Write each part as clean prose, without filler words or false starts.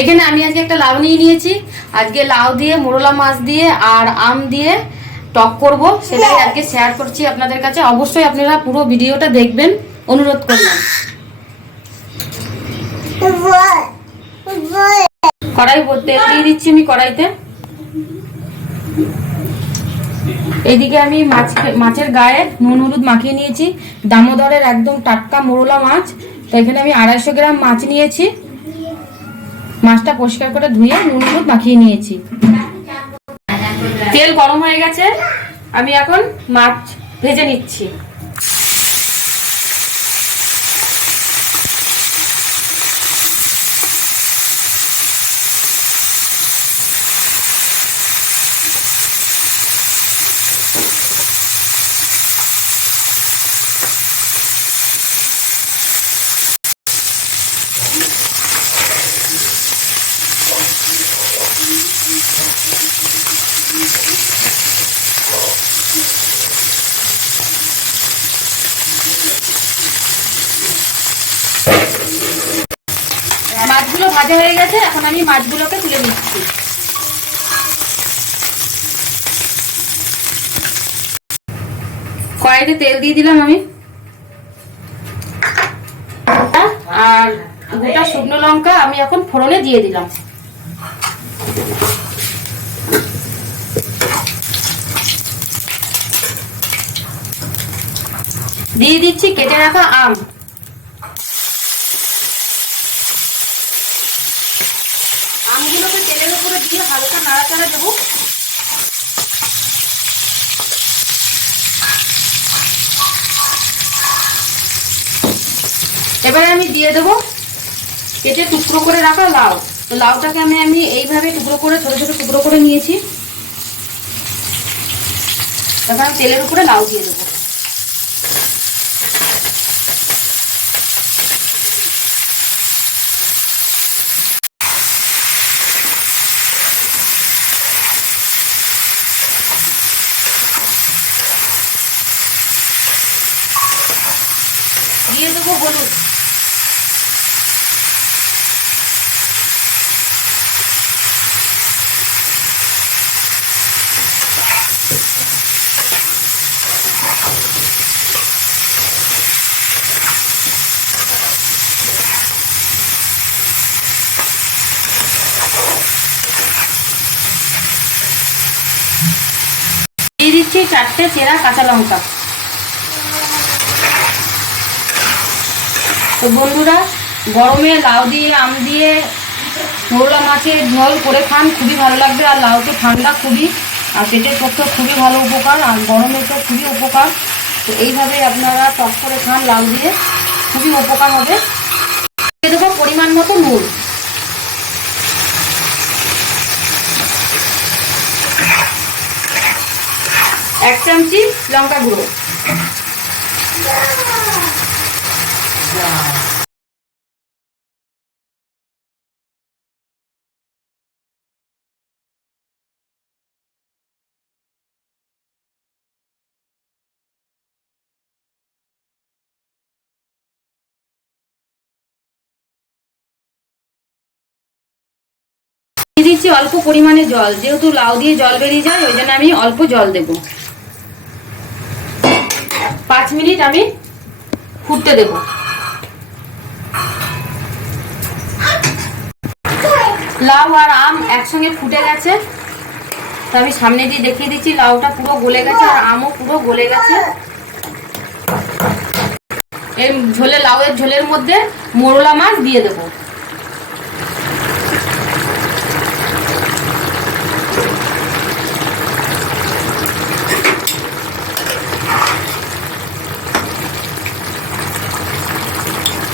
এখানে আমি আজকে একটা লাউ নিয়ে নিয়েছি। আজকে লাউ দিয়ে মোরলা মাছ দিয়ে আর আম দিয়ে টক করব, সেটাই আজকে শেয়ার করছি আপনাদের কাছে। অবশ্যই আপনারা পুরো ভিডিওটা দেখবেন, অনুরোধ করলাম। কড়াই তেল দিয়ে দিচ্ছি আমি কড়াইতে। এইদিকে আমি মাছের গায়ে নুন হলুদ মাখিয়ে নিয়েছি। দামোদরের একদম টাটকা মোরলা মাছ। তো এখানে আমি 250 গ্রাম মাছ নিয়েছি। মাছটা পরিষ্কার করে ধুয়ে নুন হলুদ মাখিয়ে নিয়েছি। তেল গরম হয়ে গেছে, আমি এখন মাছ ভেজে নিচ্ছি। মাছগুলো ভাজা হয়ে গেছে, এখন আমি মাছগুলোকে তুলে নিচ্ছি। কড়াইতে তেল দিয়ে দিলাম আমি, আর গোটা শুকনো লঙ্কা আমি এখন ফোড়নে দিয়ে দিলাম। দিয়ে দিচ্ছি কেটে রাখা আম। আমগুলোকে তেলের উপরে দিয়ে হালকা নাড়াচাড়া দেবো। এবারে আমি দিয়ে দেবো কেটে টুকরো করে রাখা লাউ। তো লাউটাকে আমি এইভাবে টুকরো করে ছোট ছোট টুকরো করে নিয়েছি। তারপর আমি তেলের উপরে লাউ দিয়ে দেবো। দিয়ে দেবো হলুদ। দিয়ে দিচ্ছি 4টে চেরা কাঁচা লঙ্কা। তো বন্ধুরা, গরমে লাউ দিয়ে আম দিয়ে মোরলা মাছের ঝোল করে খান, খুবই ভালো লাগবে। আর লাউ তো ঠান্ডা খুবই, আর পেটের পক্ষে খুবই ভালো উপকার, আর গরমে তো খুবই উপকার। তো এইভাবে আপনারা টক করে খান, লাউ দিয়ে খুবই উপকার হবে। দিয়ে দেবো পরিমাণ মতো নুন। এক চামচি লঙ্কা গুঁড়ো। দিয়ে দিচ্ছি অল্প পরিমাণে জল, যেহেতু লাউ দিয়ে জল বেরিয়ে যায়, ওই জন্য আমি অল্প জল দেব। 5 মিনিট আমি ফুটতে দেব। লাউ আর আম একসঙ্গে ফুটে গেছে। তো আমি সামনে দিয়ে দেখিয়ে দিচ্ছি, লাউটা পুরো গলে গেছে আর আমও পুরো গলে গেছে। এই ঝোলে, লাউয়ের ঝোলের মধ্যে মোরলা মাছ দিয়ে দেবো।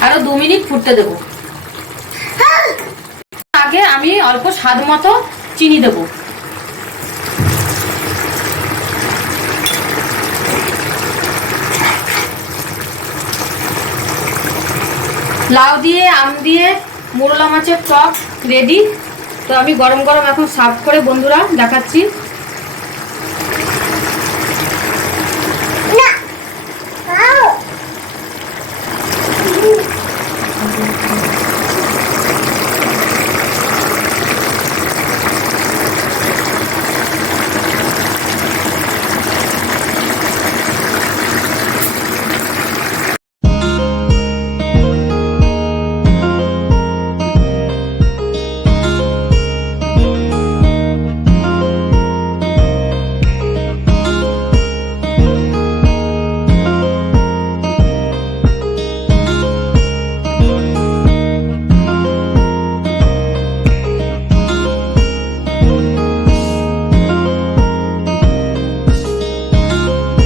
আরো 2 মিনিট ফুটতে দেবো। আগে আমি অল্প স্বাদ মতো চিনি দেবো। লাউ দিয়ে আম দিয়ে মোরলা মাছের টক রেডি। তো আমি গরম গরম এখন সার্ভ করে বন্ধুরা দেখাচ্ছি।